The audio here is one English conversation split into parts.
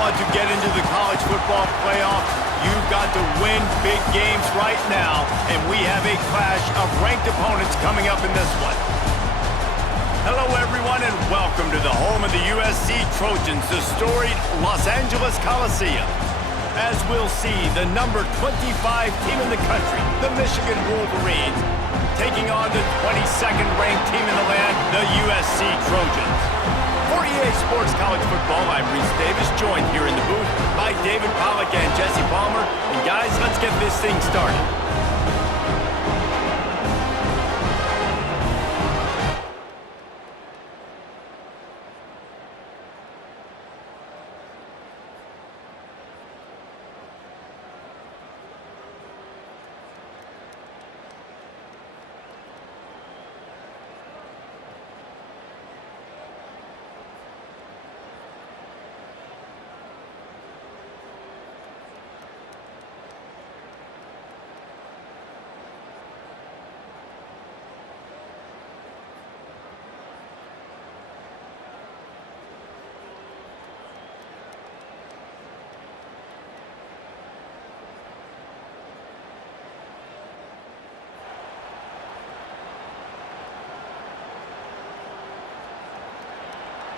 want to get into the college football playoff, you've got to win big games right now, and we have a clash of ranked opponents coming up in this one. Hello, everyone, and welcome to the home of the USC Trojans, the storied Los Angeles Coliseum. As we'll see, the number 25 team in the country, the Michigan Wolverines, taking on the 22nd ranked team in the land, the USC Trojans. For EA Sports College Football, I'm Reese Davis, joined here in the booth by David Pollack and Jesse Palmer. And guys, let's get this thing started.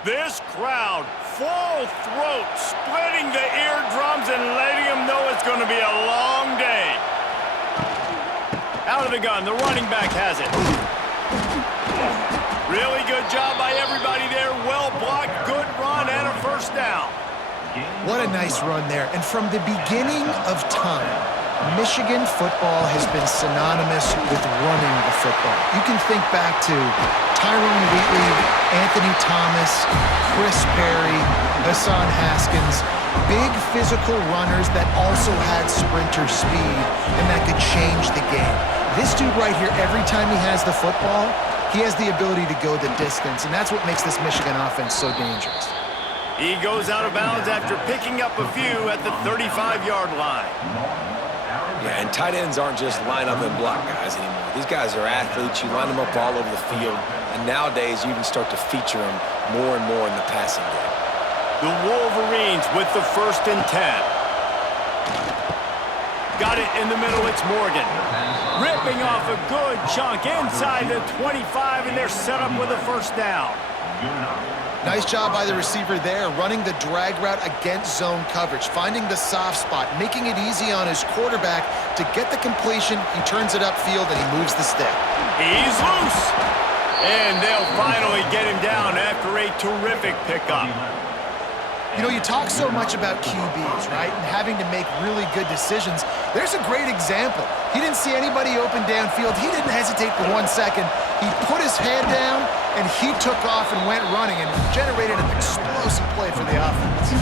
This crowd, full throat, splitting the eardrums and letting them know it's going to be a long day. Out of the gun, the running back has it. Really good job by everybody there. Well blocked, good run, and a first down. What a nice run there. And from the beginning of time, Michigan football has been synonymous with running the football. You can think back to Tyrone Wheatley, Anthony Thomas, Chris Perry, Hassan Haskins, big physical runners that also had sprinter speed and that could change the game. This dude right here, every time he has the football, he has the ability to go the distance, and that's what makes this Michigan offense so dangerous. He goes out of bounds after picking up a few at the 35-yard line. Yeah, and tight ends aren't just line up and block guys anymore. These guys are athletes. You line them up all over the field. And nowadays, you even start to feature them more and more in the passing game. The Wolverines with the 1st and 10. Got it in the middle. It's Morgan. Ripping off a good chunk inside the 25, and they're set up with a first down. Nice job by the receiver there, running the drag route against zone coverage, finding the soft spot, making it easy on his quarterback to get the completion. He turns it upfield, and he moves the stick. He's loose. And they'll finally get him down after a terrific pickup. You know, you talk so much about QBs, right, and having to make really good decisions. There's a great example. He didn't see anybody open downfield. He didn't hesitate for 1 second. He put his head down, and he took off and went running and generated an explosive play for the offense.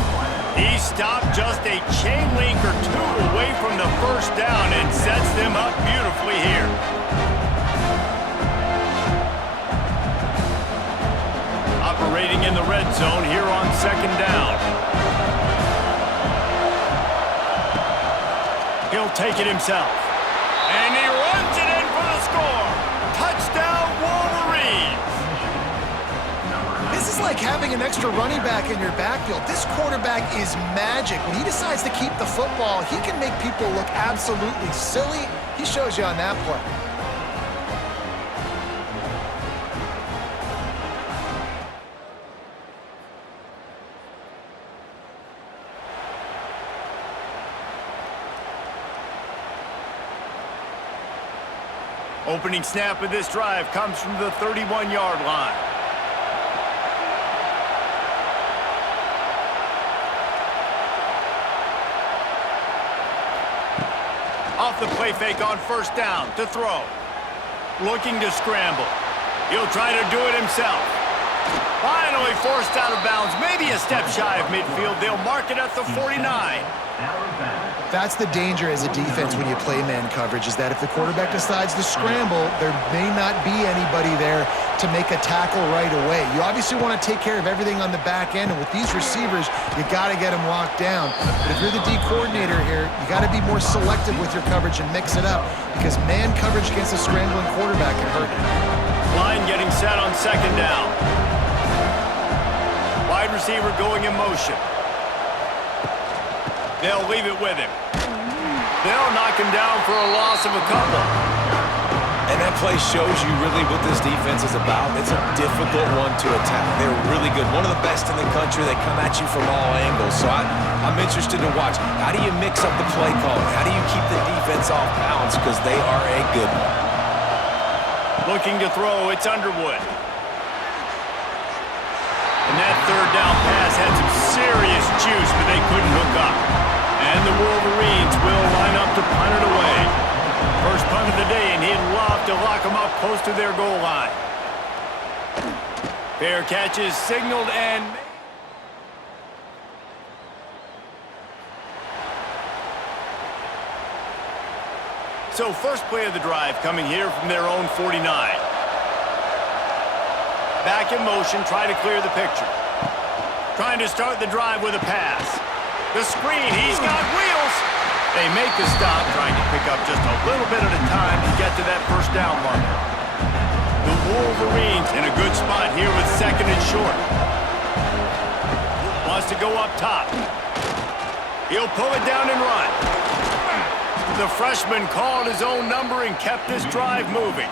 He stopped just a chain link or two away from the first down and sets them up beautifully here. Operating in the red zone here on 2nd down. He'll take it himself. And he runs it in for the score. Touchdown, Wolverines. This is like having an extra running back in your backfield. This quarterback is magic. When he decides to keep the football, he can make people look absolutely silly. He shows you on that play. Opening snap of this drive comes from the 31-yard line. Off the play fake on 1st down to throw. Looking to scramble. He'll try to do it himself. Finally forced out of bounds, maybe a step shy of midfield. They'll mark it at the 49. That's the danger as a defense when you play man coverage, is that if the quarterback decides to scramble, there may not be anybody there to make a tackle right away. You obviously want to take care of everything on the back end, and with these receivers, you got to get them locked down. But if you're the D coordinator here, you got to be more selective with your coverage and mix it up, because man coverage against a scrambling quarterback can hurt you. Line getting set on 2nd down. Wide receiver going in motion. They'll leave it with him. They'll knock him down for a loss of a couple. And that play shows you really what this defense is about. It's a difficult one to attack. They're really good. One of the best in the country. They come at you from all angles. So I'm interested to watch. How do you mix up the play calling? How do you keep the defense off balance? Because they are a good one. Looking to throw, it's Underwood. And that third down pass had some serious juice, but they couldn't hook up. And the Wolverines will line up to punt it away. First punt of the day, and he'd love to lock them up close to their goal line. Fair catch is signaled and made. So first play of the drive coming here from their own 49. Back in motion, try to clear the picture. Trying to start the drive with a pass. The screen, he's got wheels. They make the stop, trying to pick up just a little bit at a time to get to that first down marker. The Wolverines in a good spot here with second and short. Wants to go up top. He'll pull it down and run. The freshman called his own number and kept this drive moving.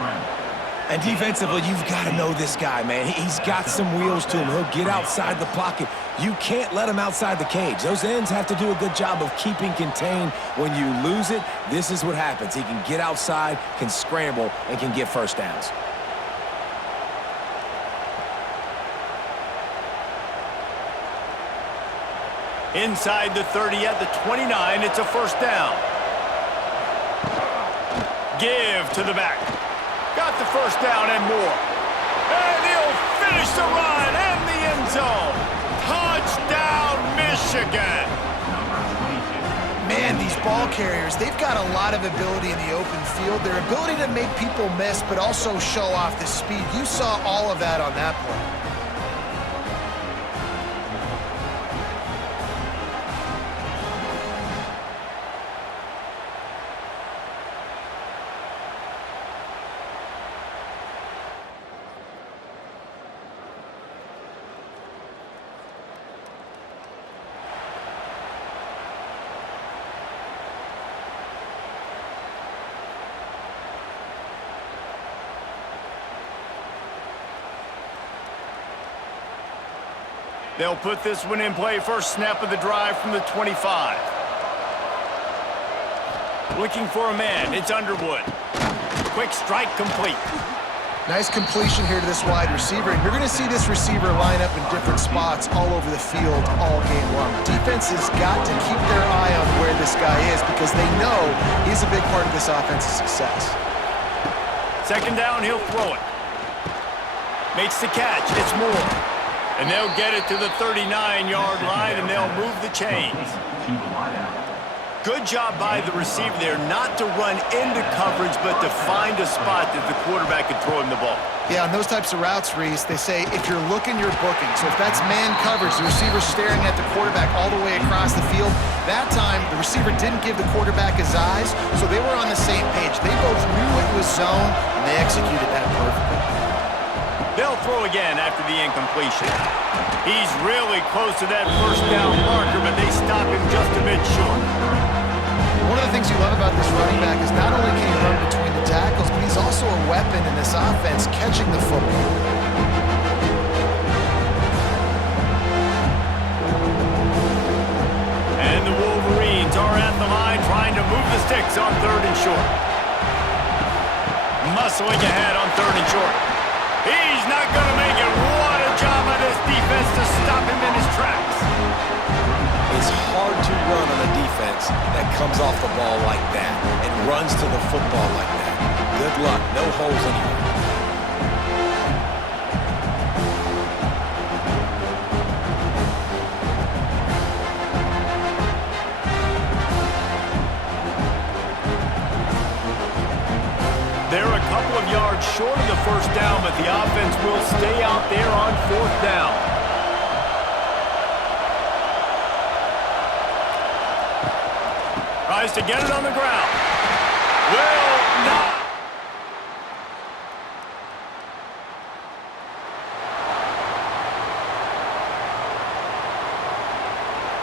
And defensively, you've got to know this guy, man. He's got some wheels to him. He'll get outside the pocket. You can't let him outside the cage. Those ends have to do a good job of keeping contained. When you lose it, this is what happens. He can get outside, can scramble, and can get first downs. Inside the 30 at the 29, it's a first down. Give to the back. Got the first down and more. And he'll finish the run and the end zone. Touchdown, Michigan. Man, these ball carriers, they've got a lot of ability in the open field. Their ability to make people miss, but also show off the speed. You saw all of that on that play. They'll put this one in play. First snap of the drive from the 25. Looking for a man. It's Underwood. Quick strike complete. Nice completion here to this wide receiver. And you're going to see this receiver line up in different spots all over the field all game long. Defense has got to keep their eye on where this guy is because they know he's a big part of this offense's success. Second down, he'll throw it. Makes the catch. It's Moore. And they'll get it to the 39-yard line, and they'll move the chains. Good job by the receiver there not to run into coverage, but to find a spot that the quarterback could throw him the ball. Yeah, on those types of routes, Reese, they say if you're looking, you're booking. So if that's man coverage, the receiver's staring at the quarterback all the way across the field. That time, the receiver didn't give the quarterback his eyes, so they were on the same page. They both knew it was zone, and they executed that perfectly. They'll throw again after the incompletion. He's really close to that first down marker, but they stop him just a bit short. One of the things you love about this running back is not only can he run between the tackles, but he's also a weapon in this offense catching the football. And the Wolverines are at the line trying to move the sticks on third and short. Muscling ahead on third and short. He's not going to make it. What a job by this defense to stop him in his tracks. It's hard to run on a defense that comes off the ball like that and runs to the football like that. Good luck. No holes anywhere. They're a couple of yards short of the first down, but the offense will stay out there on fourth down. Tries to get it on the ground. Will not.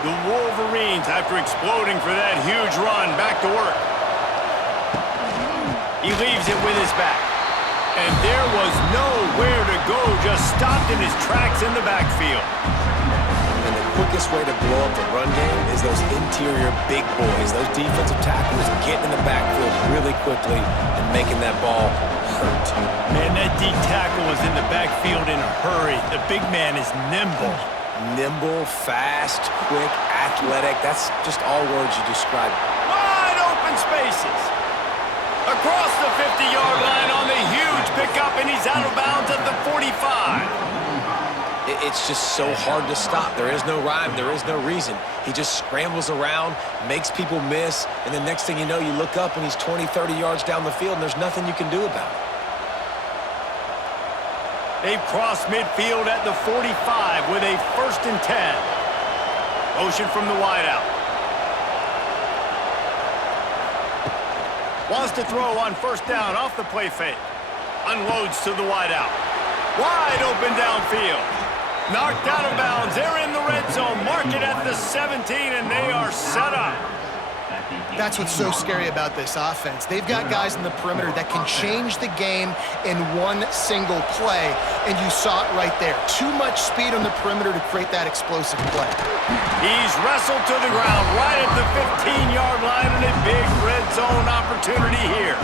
The Wolverines, after exploding for that huge run, back to work. He leaves it with his back. And there was nowhere to go, just stopped in his tracks in the backfield. And the quickest way to blow up the run game is those interior big boys, those defensive tackles getting in the backfield really quickly and making that ball hurt. Man, that D tackle was in the backfield in a hurry. The big man is nimble. Nimble, fast, quick, athletic. That's just all words you describe. Wide open spaces. Across the 50-yard line on the huge pickup, and he's out of bounds at the 45. It's just so hard to stop. There is no rhyme. There is no reason. He just scrambles around, makes people miss, and the next thing you know, you look up and he's 20, 30 yards down the field, and there's nothing you can do about it. They've crossed midfield at the 45 with a 1st and 10. Motion from the wideout. Wants to throw on 1st down off the play fake. Unloads to the wideout. Wide open downfield. Knocked out of bounds. They're in the red zone. Mark it at the 17, and they are set up. That's what's so scary about this offense. They've got guys in the perimeter that can change the game in one single play, and you saw it right there. Too much speed on the perimeter to create that explosive play. He's wrestled to the ground right at the 15-yard line, and a big red zone opportunity here.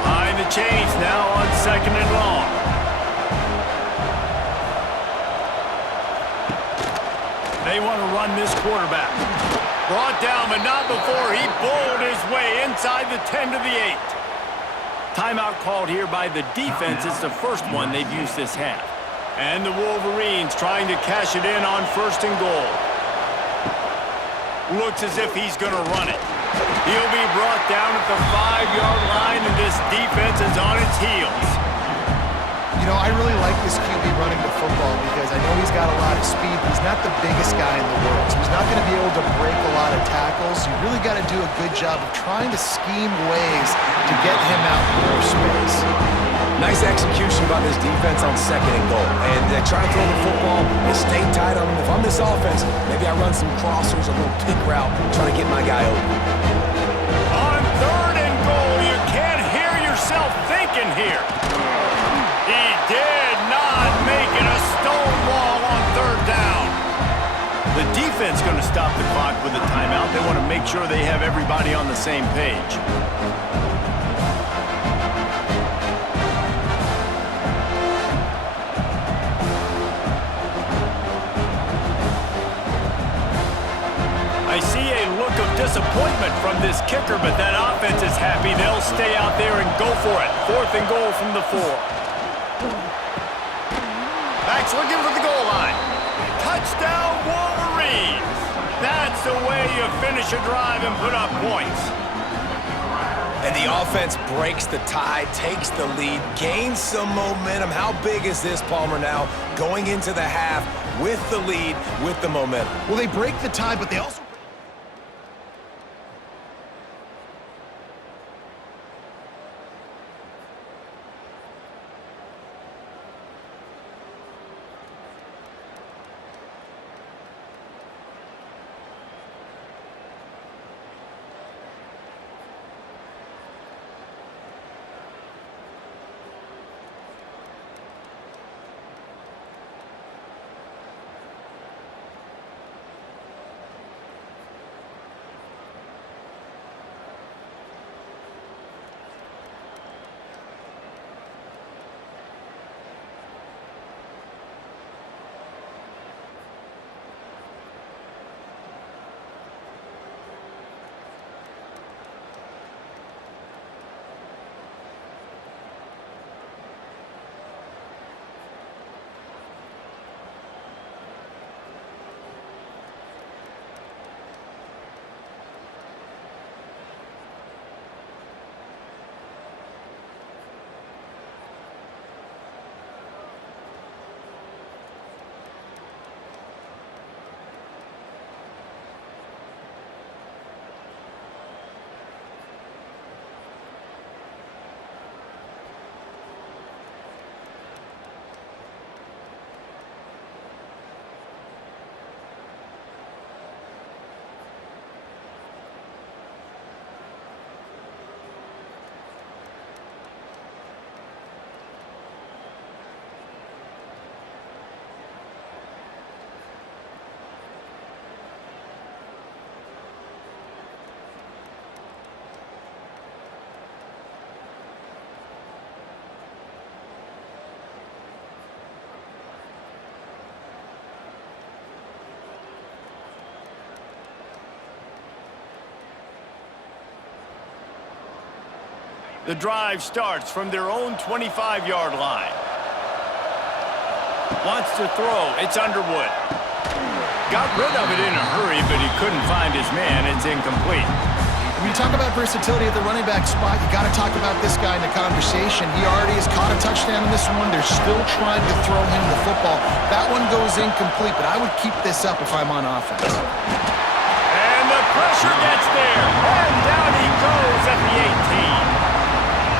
Behind the chains now on 2nd and long. They want to run this quarterback. Brought down, but not before he bowled his way inside the 10 to the 8. Timeout called here by the defense. It's the first one they've used this half. And the Wolverines trying to cash it in on 1st and goal. Looks as if he's going to run it. He'll be brought down at the 5-yard line, and this defense is on its heels. You know, I really like this QB running the football because I know he's got a lot of speed, but he's not the biggest guy in the world. So he's not going to be able to break a lot of tackles. You really got to do a good job of trying to scheme ways to get him out more space. Nice execution by this defense on 2nd and goal. And they try to throw the football, they stay tight on him. If I'm this offense, maybe I run some crossers, a little pick route, trying to get my guy open. On 3rd and goal, you can't hear yourself thinking here. He did not make it a stone wall on 3rd down. The defense going to stop the clock with a timeout. They want to make sure they have everybody on the same page. I see a look of disappointment from this kicker, but that offense is happy. They'll stay out there and go for it. 4th and goal from the 4. Backs looking for the goal line. Touchdown, Wolverines. That's the way you finish a drive and put up points. And the offense breaks the tie, takes the lead, gains some momentum. How big is this, Palmer, now? Going into the half with the lead, with the momentum. Well, they break the tie, but they also... The drive starts from their own 25-yard line. Wants to throw. It's Underwood. Got rid of it in a hurry, but he couldn't find his man. It's incomplete. When you talk about versatility at the running back spot, you got to talk about this guy in the conversation. He already has caught a touchdown in this one. They're still trying to throw him the football. That one goes incomplete, but I would keep this up if I'm on offense. And the pressure gets there. And down he goes at the 18.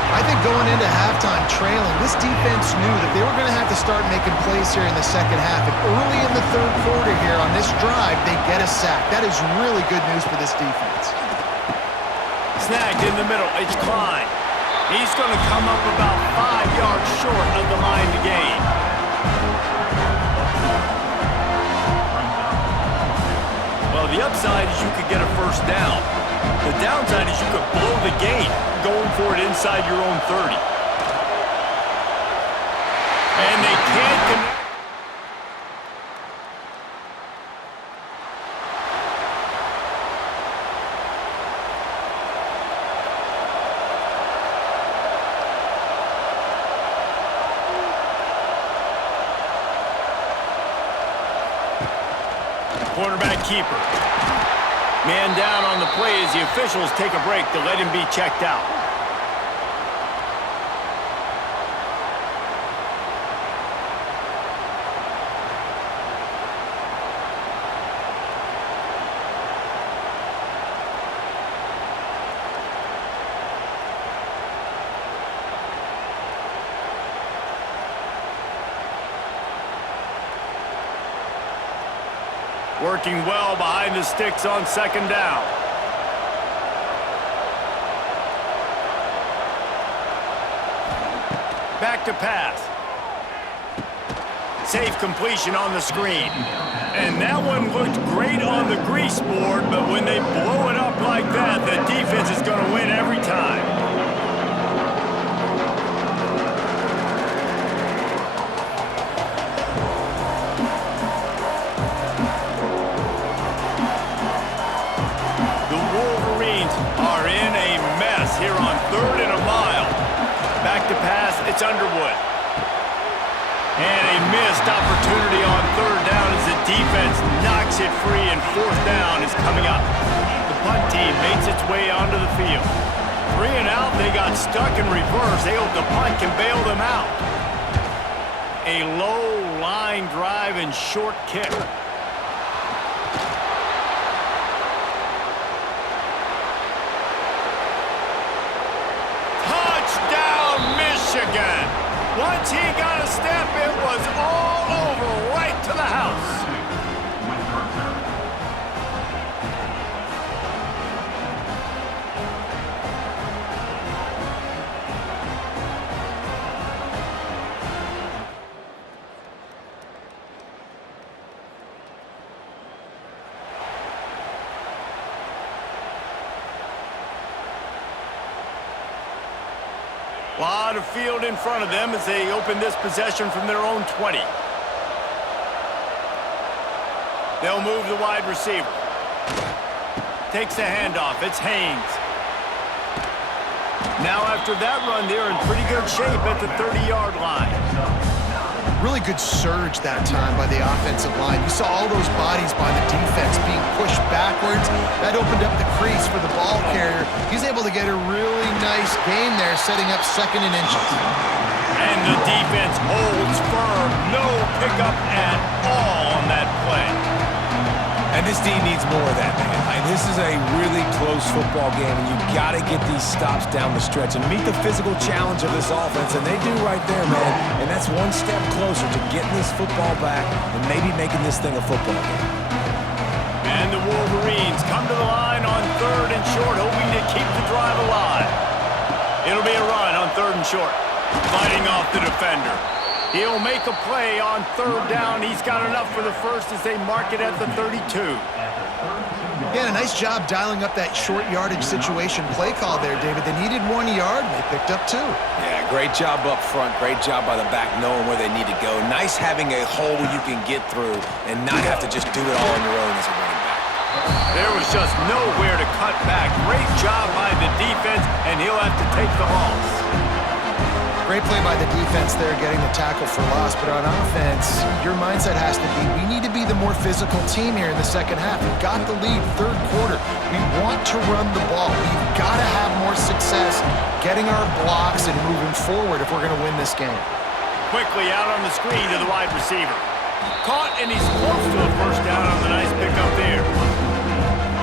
I think going into halftime trailing, this defense knew that they were going to have to start making plays here in the second half. And early in the third quarter here on this drive, they get a sack. That is really good news for this defense. Snagged in the middle. It's Klein. He's going to come up about 5 yards short of the line to gain. Well, the upside is you could get a first down. The downside is you could blow the game going for it inside your own 30. And they can't connect. Quarterback keeper. Man down on the play as the officials take a break to let him be checked out. Working well behind the sticks on second down. Back to pass. Safe completion on the screen. And that one looked great on the grease board, but when they blow it up like that, the defense is going to win every time. Wolverines are in a mess here on 3rd and a mile. Back to pass, it's Underwood. And a missed opportunity on 3rd down as the defense knocks it free and 4th down is coming up. The punt team makes its way onto the field. 3 and out, they got stuck in reverse. They hope the punt can bail them out. A low line drive and short kick. Michigan. Once he got a step, it was all over, right to the house. A lot of field in front of them as they open this possession from their own 20. They'll move the wide receiver. Takes the handoff. It's Haynes. Now after that run, they're in pretty good shape at the 30-yard line. Really good surge that time by the offensive line. You saw all those bodies by the defense being pushed backwards. That opened up the crease for the ball carrier. He's able to get a really nice gain there, setting up 2nd and inches. And the defense holds firm. No pickup at all on that play. And this team needs more of that, man. This is a really close football game, and you've got to get these stops down the stretch and meet the physical challenge of this offense, and they do right there, man. And that's one step closer to getting this football back and maybe making this thing a football game. And the Wolverines come to the line on 3rd and short, hoping to keep the drive alive. It'll be a run on 3rd and short. Fighting off the defender. He'll make a play on 3rd down. He's got enough for the first as they mark it at the 32. Yeah, a nice job dialing up that short yardage situation play call there, David. They needed 1 yard, and they picked up 2. Yeah, great job up front. Great job by the back knowing where they need to go. Nice having a hole you can get through and not have to just do it all on your own as a running back. There was just nowhere to cut back. Great job by the defense, and he'll have to take the loss. Great play by the defense there, getting the tackle for loss. But on offense, your mindset has to be, we need to be the more physical team here in the second half. We've got the lead, third quarter. We want to run the ball. We've got to have more success getting our blocks and moving forward if we're going to win this game. Quickly out on the screen to the wide receiver. Caught, and he's close to a first down on the nice pickup there.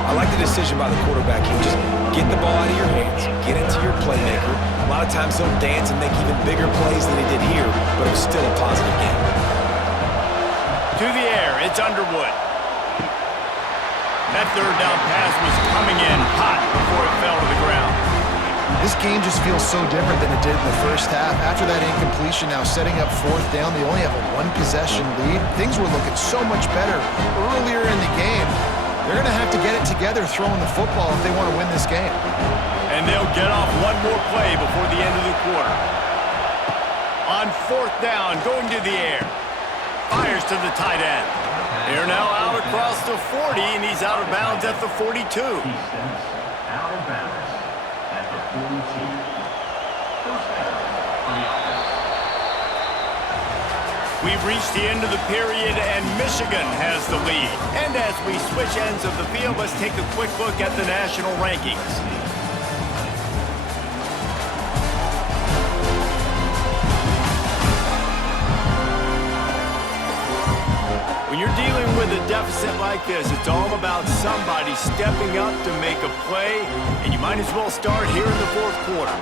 I like the decision by the quarterback here. Just get the ball out of your hands, get it to your playmaker. A lot of times he'll dance and make even bigger plays than he did here, but it was still a positive game. To the air, it's Underwood. That third down pass was coming in hot before it fell to the ground. This game just feels so different than it did in the first half. After that incompletion, now setting up fourth down, they only have a one-possession lead. Things were looking so much better earlier in the game. They're going to have to get it together throwing the football if they want to win this game. And they'll get off one more play before the end of the quarter. On fourth down, going to the air. Fires to the tight end. They're now out across the 40, and he's out of bounds at the 42. He steps out of bounds at the 42. First down on the offense. We've reached the end of the period, and Michigan has the lead. And as we switch ends of the field, let's take a quick look at the national rankings. When you're dealing with a deficit like this, it's all about somebody stepping up to make a play, and you might as well start here in the fourth quarter.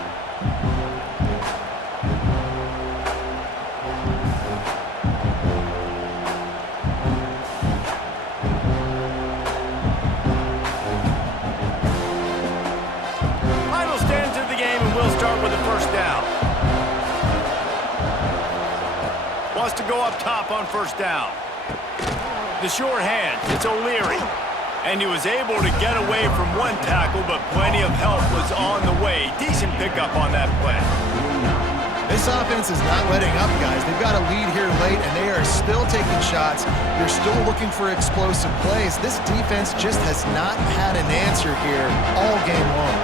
Final stands of the game, and we'll start with the first down. Wants to go up top on first down. The short hand, it's O'Leary. And he was able to get away from one tackle, but plenty of help was on the way. Decent pickup on that play. This offense is not letting up, guys. They've got a lead here late, and they are still taking shots. They're still looking for explosive plays. This defense just has not had an answer here all game long.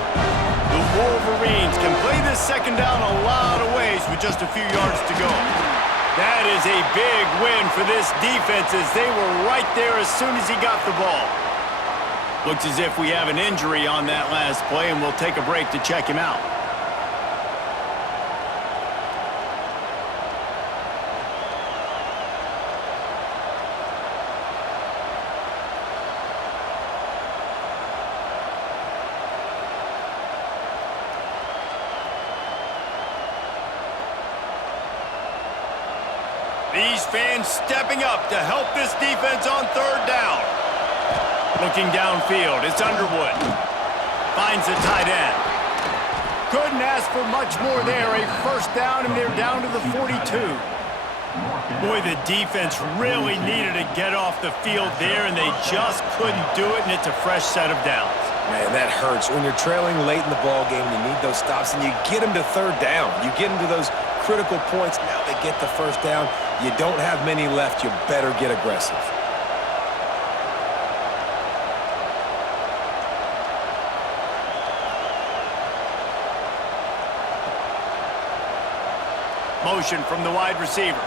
The Wolverines can play this second down a lot of ways with just a few yards to go. That is a big win for this defense as they were right there as soon as he got the ball. Looks as if we have an injury on that last play, and we'll take a break to check him out. These fans stepping up to help this defense on third down. Looking downfield, it's Underwood. Finds the tight end. Couldn't ask for much more there. A first down, and they're down to the 42. Boy, the defense really needed to get off the field there, and they just couldn't do it, and it's a fresh set of downs. Man, that hurts. When you're trailing late in the ball game, you need those stops, and you get them to third down. You get them to those critical points. Now they get the first down. You don't have many left. You better get aggressive. Motion from the wide receiver.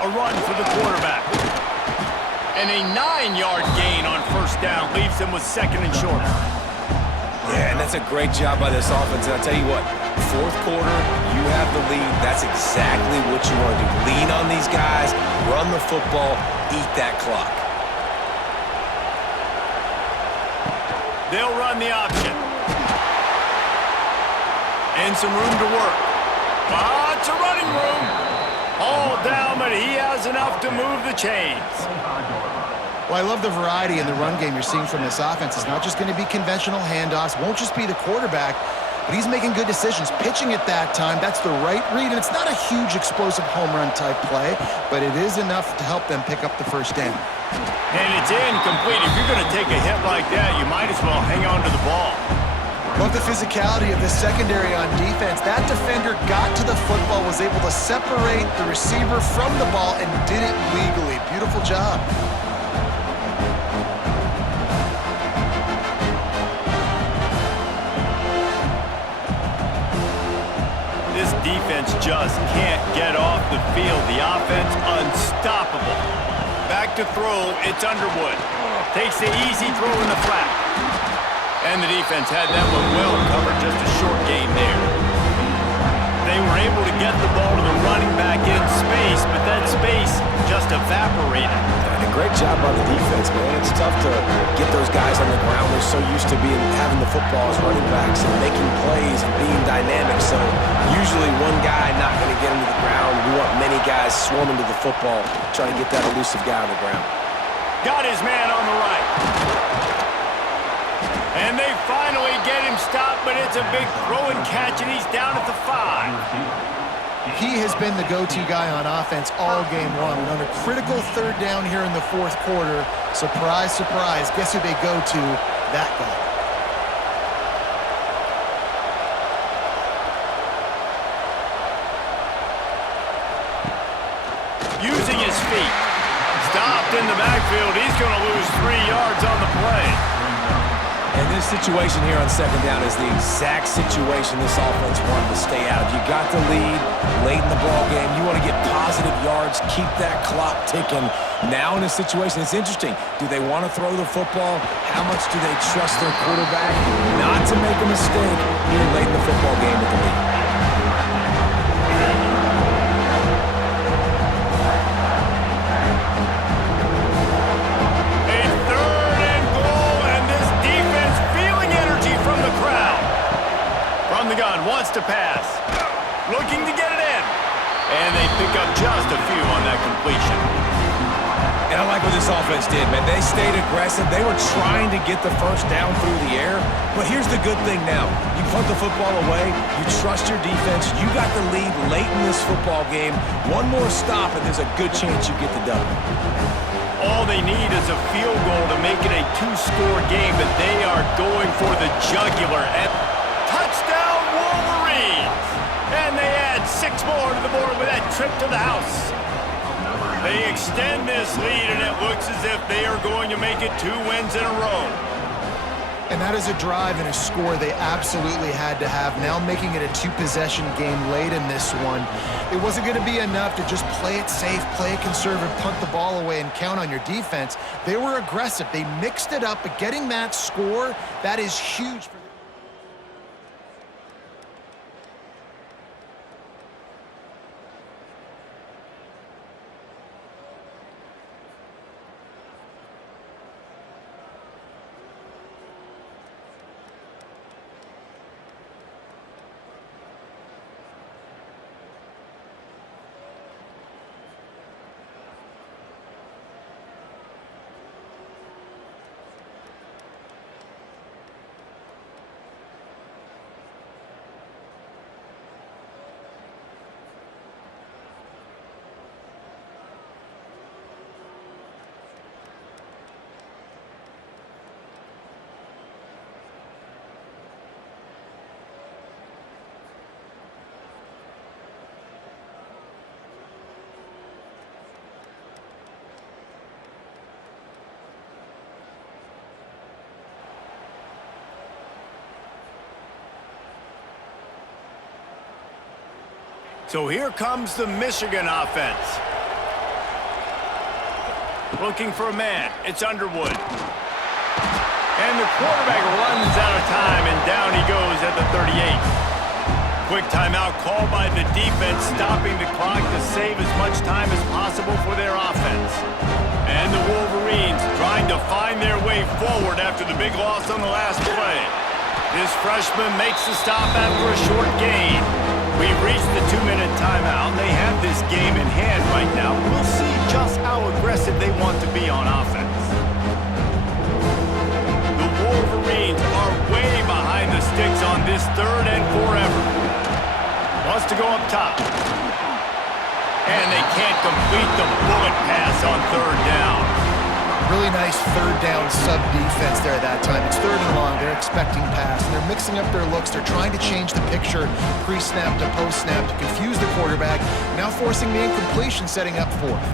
A run for the quarterback. And a 9-yard gain on first down leaves them with second and short. Yeah, and that's a great job by this offense. And I'll tell you what, fourth quarter, you have the lead. That's exactly what you want to do. Lean on these guys, run the football, eat that clock. They'll run the option. And some room to work. Lots of running room. All down, but he has enough to move the chains. Well, I love the variety in the run game you're seeing from this offense. It's not just going to be conventional handoffs. Won't just be the quarterback, but he's making good decisions. Pitching at that time, that's the right read, and it's not a huge explosive home run type play, but it is enough to help them pick up the first down. And it's incomplete. If you're going to take a hit like that, you might as well hang on to the ball. Love the physicality of the secondary on defense. That defender got to the football, was able to separate the receiver from the ball, and did it legally. Beautiful job. This defense just can't get off the field. The offense unstoppable. Back to throw, it's Underwood. Takes the easy throw in the flat. And the defense had that one well covered, just a short gain there. They were able to get the ball to the running back in space, but that space just evaporated. And a great job by the defense, man. It's tough to get those guys on the ground. They're so used to having the football as running backs and making plays and being dynamic. So usually one guy not going to get him to the ground. We want many guys swarming to the football, trying to get that elusive guy on the ground. Got his man on the right. And they finally get him stopped, but it's a big throw and catch, and he's down at the 5. He has been the go-to guy on offense all game long. And on a critical third down here in the fourth quarter, surprise, surprise, guess who they go to? That guy. Using his feet. Stopped in the backfield. He's going to lose 3 yards on the play. And this situation here on second down is the exact situation this offense wanted to stay out of. You got the lead late in the ball game. You want to get positive yards, keep that clock ticking. Now in this situation, it's interesting. Do they want to throw the football? How much do they trust their quarterback not to make a mistake here late in the football game with the lead? The gun wants to pass, looking to get it in, and they pick up just a few on that completion. And I like what this offense did, man. They stayed aggressive. They were trying to get the first down through the air, but here's the good thing now. You punt the football away, you trust your defense, you got the lead late in this football game. One more stop, and there's a good chance you get the W. All they need is a field goal to make it a 2-score game, but they are going for the jugular. And touchdown, Wolverines! And they add 6 more to the board with that trip to the house. They extend this lead, and it looks as if they are going to make it 2 wins in a row. And that is a drive and a score they absolutely had to have. Now making it a 2-possession game late in this one. It wasn't going to be enough to just play it safe, play it conservative, punt the ball away, and count on your defense. They were aggressive. They mixed it up, but getting that score, that is huge for them. So here comes the Michigan offense. Looking for a man. It's Underwood. And the quarterback runs out of time, and down he goes at the 38. Quick timeout called by the defense, stopping the clock to save as much time as possible for their offense. And the Wolverines trying to find their way forward after the big loss on the last play. This freshman makes the stop after a short gain. We've reached the 2-minute timeout. They have this game in hand right now. We'll see just how aggressive they want to be on offense. The Wolverines are way behind the sticks on this 3rd and forever. Wants to go up top. And they can't complete the bullet pass on 3rd down. Really nice third down sub defense there at that time. It's third and long. They're expecting pass, and they're mixing up their looks. They're trying to change the picture pre-snap to post-snap to confuse the quarterback, now forcing the incompletion, setting up fourth.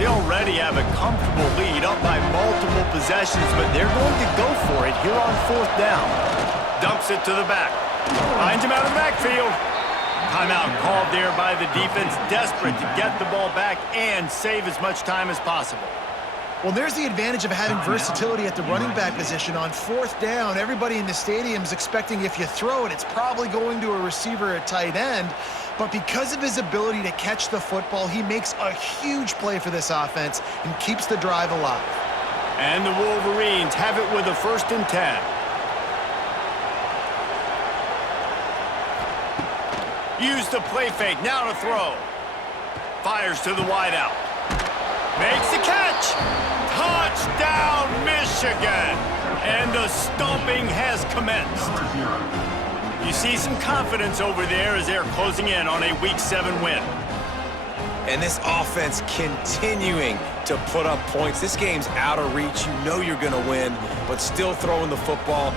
They already have a comfortable lead up by multiple possessions, but they're going to go for it here on fourth down. Dumps it to the back. Finds him out of the backfield. Timeout called there by the defense, desperate to get the ball back and save as much time as possible. Well, there's the advantage of having versatility at the running back position. On fourth down, everybody in the stadium is expecting if you throw it, it's probably going to a receiver at tight end. But because of his ability to catch the football, he makes a huge play for this offense and keeps the drive alive. And the Wolverines have it with a 1st and 10. Use the play fake, now to throw. Fires to the wideout. Makes the catch. Touchdown, Michigan. And the stomping has commenced. You see some confidence over there as they're closing in on a Week 7 win. And this offense continuing to put up points. This game's out of reach. You know you're going to win, but still throwing the football.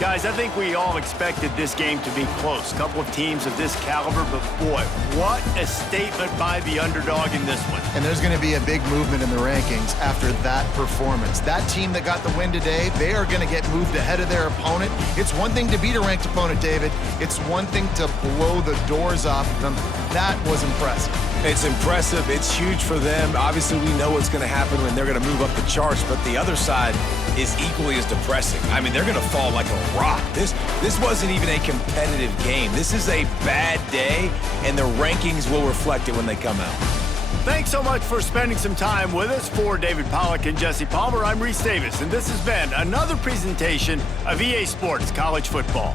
Guys, I think we all expected this game to be close. A couple of teams of this caliber, but boy, what a statement by the underdog in this one. And there's going to be a big movement in the rankings after that performance. That team that got the win today, they are going to get moved ahead of their opponent. It's one thing to beat a ranked opponent, David. It's one thing to blow the doors off of them. That was impressive. It's impressive. It's huge for them. Obviously, we know what's going to happen when they're going to move up the charts, but the other side is equally as depressing. I mean, they're going to fall like a rock. This wasn't even a competitive game. This is a bad day, and the rankings will reflect it when they come out. Thanks so much for spending some time with us. For David Pollack and Jesse Palmer, I'm Reese Davis, and this has been another presentation of EA Sports College Football.